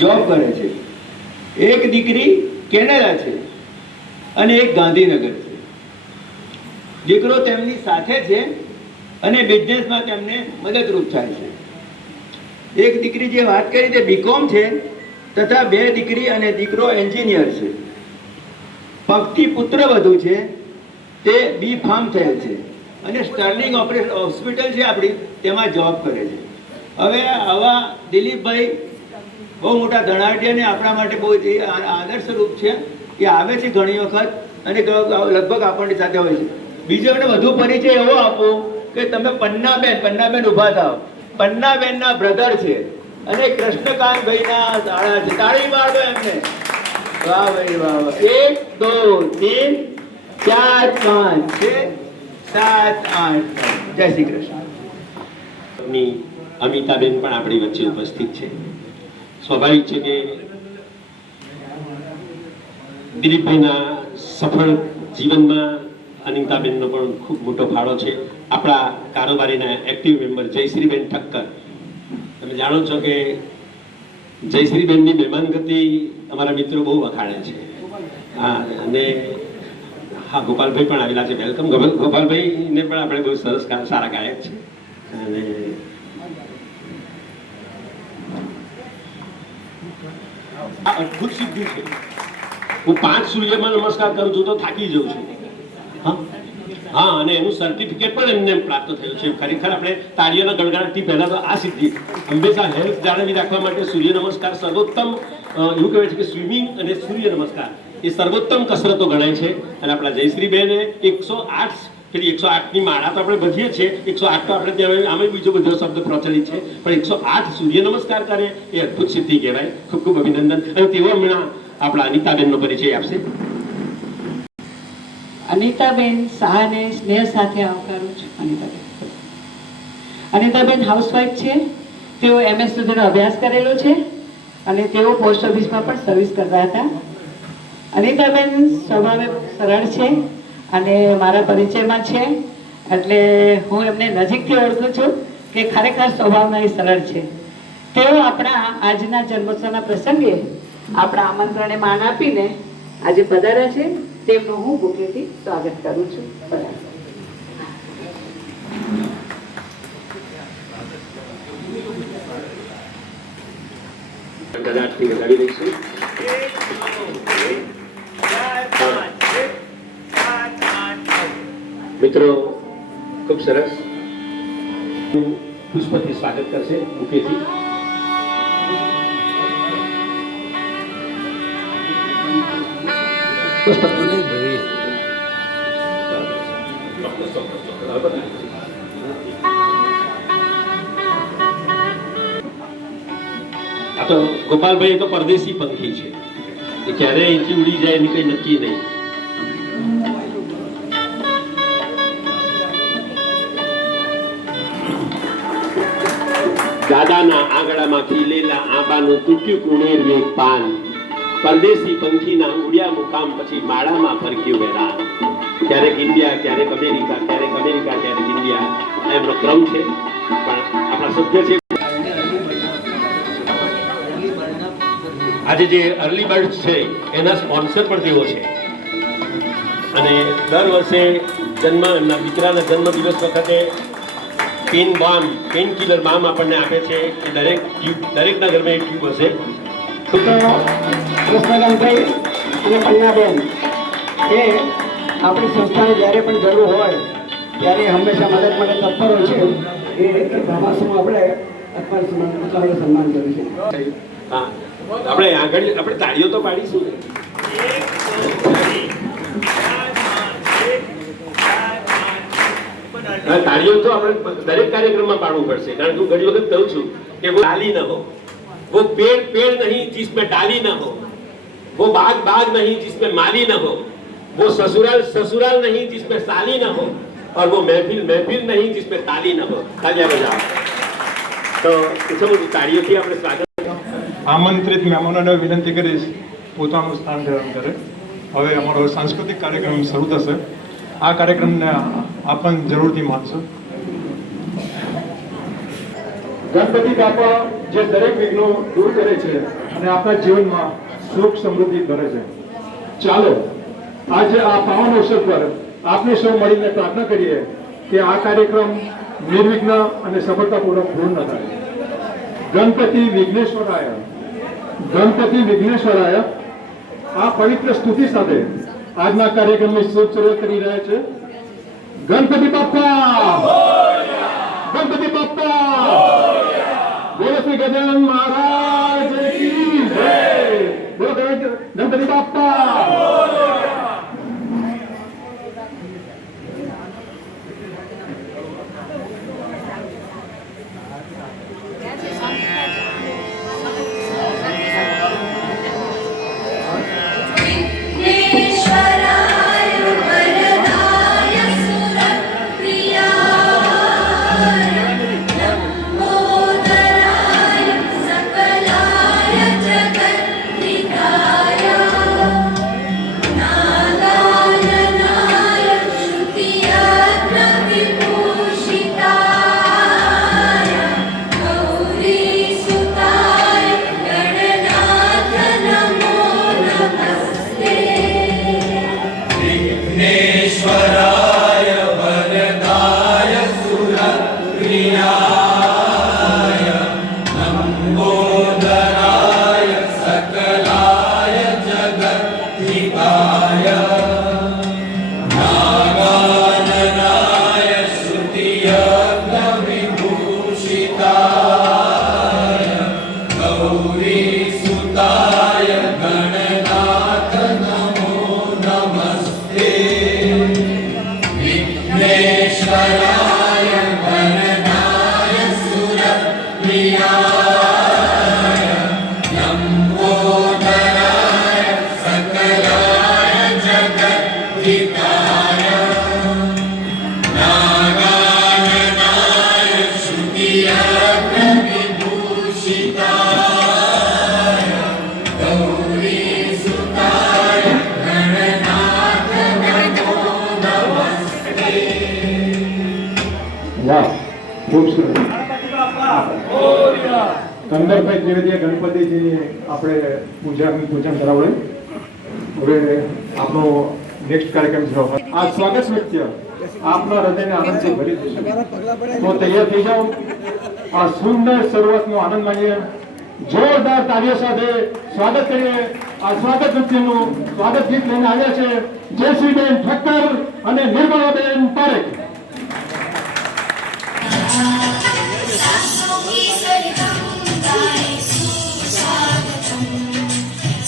Job કરે છે, એક દીકરી કેનેડા છે અને એક ગાંધીનગર છે. દીકરો તેમની સાથે છે અને બિઝનેસમાં તેમને મદદરૂપ થાય છે. એક દીકરી જે વાત કરી તે બીકોમ છે તથા બે દીકરી અને દીકરો એન્જિનિયર છે. ભક્તિ પુત્ર વધુ છે તે બી ફાર્મ થયેલ છે અને સ્ટર્લિંગ ઓપરેશન હોસ્પિટલ છે આપણી તેમાં જોબ કરે છે. હવે આવા દિલીપભાઈ બહુ મોટા ધનાઢ્ય અને આપણા માટે બહુ આદર્શરૂપ છે. એ આવે છે ઘણી વખત અને લગભગ આપણની સાથે હોય છે. બીજો એમને વધુ પરિચય એવો આપો કે તમે પન્નાબેન ઊભા થાવ. પન્નાબેનના બ્રધર છે અને કૃષ્ણકાંતભાઈના દાડા છે. તાળી મારજો એમને. વાહ ભાઈ વાહ. 1 2 3 4 5 6 7 8 જય શ્રી કૃષ્ણ. અમિતાબેન પણ આપણી વચ્ચે ઉપસ્થિત છે. સ્વાભાવિક છે કે દિલીપભાઈના સફળ જીવનમાં અનિતાબેનનો પણ ખૂબ મોટો ફાળો છે. આપણા કારોબારીના એક્ટિવ મેમ્બર જયશ્રીબેન ઠક્કર. તમે જાણો છો કે જયશ્રીબેનની મહેમાનગતિ અમારા મિત્રો બહુ વખાણે છે. હા, અને હા, ગોપાલભાઈ પણ આવેલા છે. વેલકમ. ગોપાલભાઈને પણ આપણે બહુ સરસ સારા ગાયક છે અને અદ્ભુત સિદ્ધિ છે. હું 5 સૂર્યમાં નમસ્કાર કરું છું તો થાકી જાઉં છું. હા, અને એનું સર્ટિફિકેટ પણ એમને પ્રાપ્ત થયું છે. ખરેખર આપણે તાળીઓના ગણગણાટથી પહેલા તો આ સિદ્ધિ હંમેશા હેલ્થ જાળવી રાખવા માટે સૂર્ય નમસ્કાર સર્વોત્તમ એવું કહેવાય છે કે સ્વિમિંગ અને સૂર્ય નમસ્કાર એ સર્વોત્તમ કસરતો ગણાય છે. અને આપણા જયશ્રીબેને 108 પેલી 108ની માળા તો આપણે બધીએ છીએ. 108 તો આપણે ત્યાં આમે બીજો બધો શબ્દ પ્રચલિત છે, પણ 108 સૂર્ય નમસ્કાર કરે એ અદ્ભુત સિદ્ધિ કહેવાય. ખૂબ ખૂબ અભિનંદન. અને તેઓ હમણાં આપણા અનિતાબેનનો પરિચય આપશે. અનિતાબેન શાહને સ્નેહ સાથે આવકારું છું. અનિતાબેન હાઉસવાઈફ છે. તેઓ MS સુધીનો અભ્યાસ કરેલો છે અને તેઓ પોસ્ટ ઓફિસમાં પણ સર્વિસ કરતા હતા. અનિતાબેન સ્વભાવે સરળ છે અને મારા પરિચયમાં છે એટલે હું એમને નજીકથી ઓળખું છું કે ખરેખર સ્વભાવના એ સરળ છે. તેઓ આપણા આજના જન્મોત્સવના પ્રસંગે આપણા આમંત્રણને માન આપીને આજે પધાર્યા છે. તેમનું હું બુકેથી સ્વાગત કરું છું. મિત્રો ખૂબ સરસ પુષ્પથી સ્વાગત કરશે બુકેથી. આ તો ગોપાલભાઈ તો પરદેશી પંખી છે. એ ક્યારે અહીંથી ઉડી જાય એની કઈ નક્કી નહીં. દાદાના આંગળામાં ખીલેલા આંબાનું તૂટ્યું કુણેર એક પાન. પરદેશી પંખીના ઉડ્યા મુકામ પછી માળામાં ફરક્યું વેરાન. ક્યારેક ઇન્ડિયા, ક્યારેક અમેરિકા, ક્યારેક અમેરિકા, ક્યારેક ઇન્ડિયા. એમનો ક્રમ છે. પણ આપણા સભ્ય છે. આજે જે અર્લી બર્ડ્સ છે એના સ્પોન્સર પણ તેઓ છે અને દર વર્ષે એમના દીકરાના જન્મ દિવસ વખતે પેન કિલર બામ આપણને આપે છે. એ દરેકના ઘરમાં એક ટ્યુબ હશે. કૃષ્ણકાંતભાઈ અને પન્નાબેન એ આપણી સંસ્થાને જ્યારે પણ જરૂર હોય ત્યારે હંમેશા મદદ માટે તત્પર હોય છે. એ ભાષામાં આપણે સન્માન કર્યું છે. હા, આપણે આગળ આપણે તાળીઓ તો પાડીશું. તાળીઓ તો આપણે દરેક કાર્યક્રમમાં પાડવું પડશે. કારણ કે હું ઘણી વખત કહું છું કે वो डाली न हो, वो पेड़ नहीं जिसमें डाली न हो, वो बाग नहीं जिसमें माली न हो, वो ससुराल नहीं जिसमें साली न हो, और वो महफिल नहीं जिसमें ताली न हो. तालियां बजाओ. તો તાળીઓથી આપણે સ્વાગત. આમંત્રિત મહેમાનોને વિનંતી કરીશ પોતાનું સ્થાન ધારણ કરે. હવે અમારો સાંસ્કૃતિક કાર્યક્રમ શરૂ થશે. આ કાર્યક્રમને આપ જરૂરથી માનશો. ગણપતિ બાપા જે દરેક વિઘ્નો દૂર કરે છે અને આપણા જીવનમાં સુખ સમૃદ્ધિ ભરે છે. ચાલો આજે આ પાવન અવસર પર આપણે સૌ મળીને પ્રાર્થના કરીએ કે આ કાર્યક્રમ નિર્વિઘ્ન અને સફળતાપૂર્વક પૂર્ણ થાય. ગણપતિ વિઘ્નેશ્વરાય આ પવિત્ર સ્તુતિ સાથે આજના કાર્યક્રમની શુભ શરૂઆત કરી રહ્યા છે. ગણપતિ બાપ્પા, ગણપતિ બાપ્પા, બોલો શ્રી ગજાનન મહારાજ કી જય. બોલો ગણપતિ બાપ્પા. विघ्नेश्वराय वरदाय सुरप्रियाय लंबोदराय सकलाय जगद्विकाय नागाननाय श्रुतियज्ञविभूषिताय गौरीसुताय गणनाथ नमो नमस्ते. विघ्नेश्वराय वरदाय सुरप्रियाय लंबोदराय सकलाय जगद्धिकाय नागाननाय श्रुतियज्ञविभूषिताय गौरीसुताय गणनाथ नमो नमस्ते. विघ्नेश्वराय वरदाय सुरप्रियाय लंबोदराय सकलाय जगद्धिकाय नागाननाय श्रुतियज्ञविभूषिताय गौरीसुताय गणनाथ नमो नमस्ते. વાહ, ખૂબ સરસ. કંદરભાઈ ત્રિવેદીએ ગણપતિજીની આપણે પૂજન કરાવડે. હવે આપણો નેક્સ્ટ કાર્યક્રમ છે આ સ્વાગત નૃત્ય આપના હૃદયને આનંદથી ભરી દેશે. તો તૈયાર થઈ જાઓ. આ સુંદર શરૂઆતનો આનંદ માણીએ. જોરદાર તાળીઓ સાથે સ્વાગત કરીએ. આ સ્વાગત નૃત્યનું સ્વાગત ગીત લઈને આવ્યા છે જયશ્રીબેન ઠક્કર અને નિર્મલાબેન પારેખ. सासों की सरगम गाए सुस्वागतम,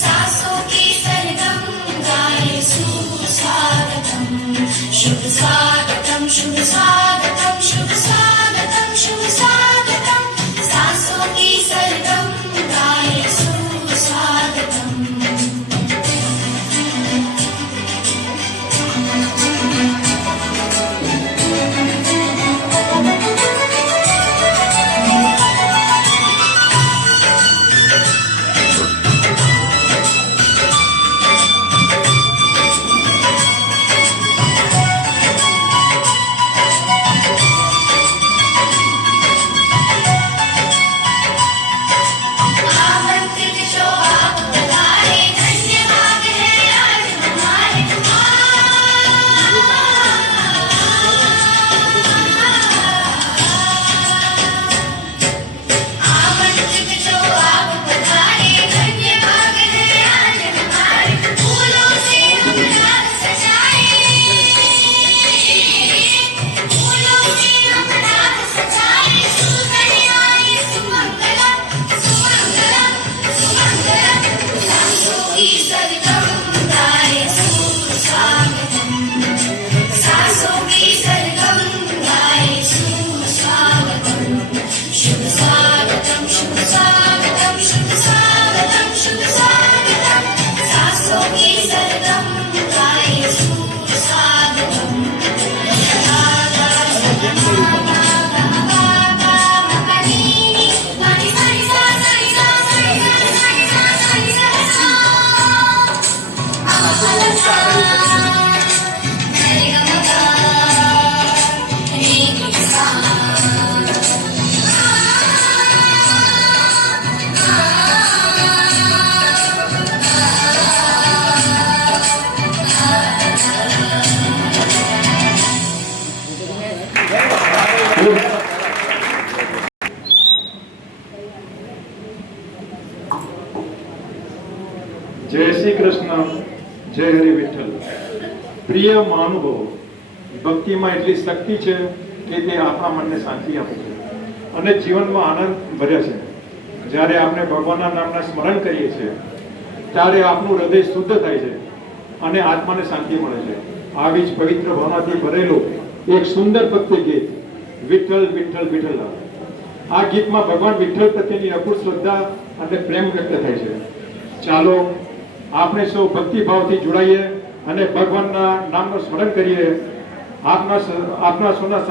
सासों की सरगम गाए सुस्वागतम, शुभ स्वागतम, शुभ स्वागतम, शुभ स्वागतम, शुभ स्वागतम, सासों की सरगम गाए सुस्वागतम. જય શ્રી કૃષ્ણ, જય હરિ વિઠ્ઠલ. પ્રિય મહાનુભાવો, ભક્તિમાં એટલી શક્તિ છે કે તે આપણા મનને શાંતિ આપે છે અને જીવનમાં આનંદ ભરે છે. જ્યારે આપણે ભગવાનના નામના સ્મરણ કરીએ છીએ ત્યારે આપણું હૃદય શુદ્ધ થાય છે અને આત્માને શાંતિ મળે છે. આવી જ પવિત્ર ભાવનાથી ભરેલું એક સુંદર ભક્તિ ગીત વિઠ્ઠલ વિઠ્ઠલ વિઠ્ઠલ. આ ગીતમાં ભગવાન વિઠ્ઠલ પ્રત્યેની અકૂટ શ્રદ્ધા અને પ્રેમ વ્યક્ત થાય છે. ચાલો આપણે સૌ ભક્તિભાવથી જોડાઈએ અને ભગવાનના નામનું સ્મરણ કરીએ. આપના સૌના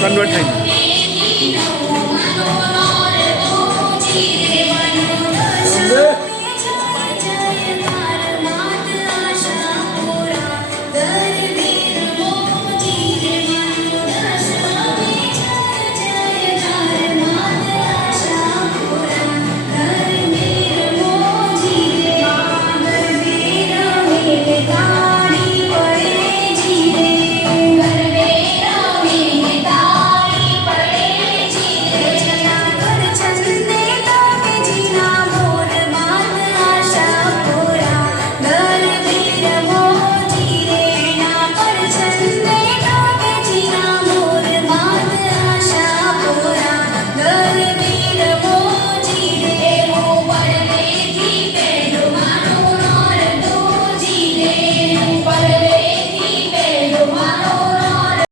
કન્વર્ટ થઈ